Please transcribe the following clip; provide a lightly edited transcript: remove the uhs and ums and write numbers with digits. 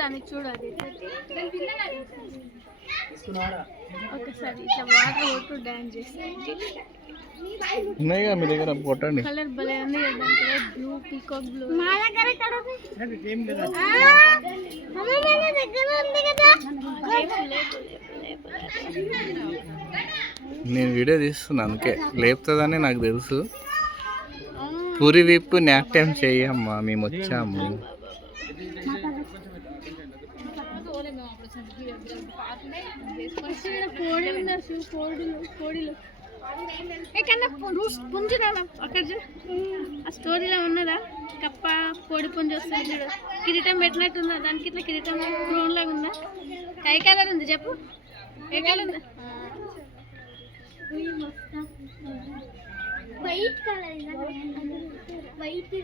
దానికి చూడాలి ఒకసారి ఇట్లా వాటర్ కొట్టు డాన్స్ చేస్తే ఉన్నాయిగా మీ దగ్గర కొట్టండి. కలర్ భలే ఉంది కదా, బ్లూ పీకాక్ బ్లూ. మా దగ్గర నేను వీడియో తీస్తున్నా అందుకే లేపుతుందని నాకు తెలుసు. పూరి విప్పు నాట్యం చెయ్యమ్మా, మేము వచ్చాము. అక్కడ ఆ స్టోరీలో ఉన్నదా కప్ప కోడి పుంజు వస్తుంది చూడు, కిరీటం పెట్టినట్టుందా దానికి, ఇట్లా కిరీటం క్రోన్ లాగా ఉందా? ఏ కలర్ ఉంది చెప్పు, ఏ కలర్ ఉంది? White colour.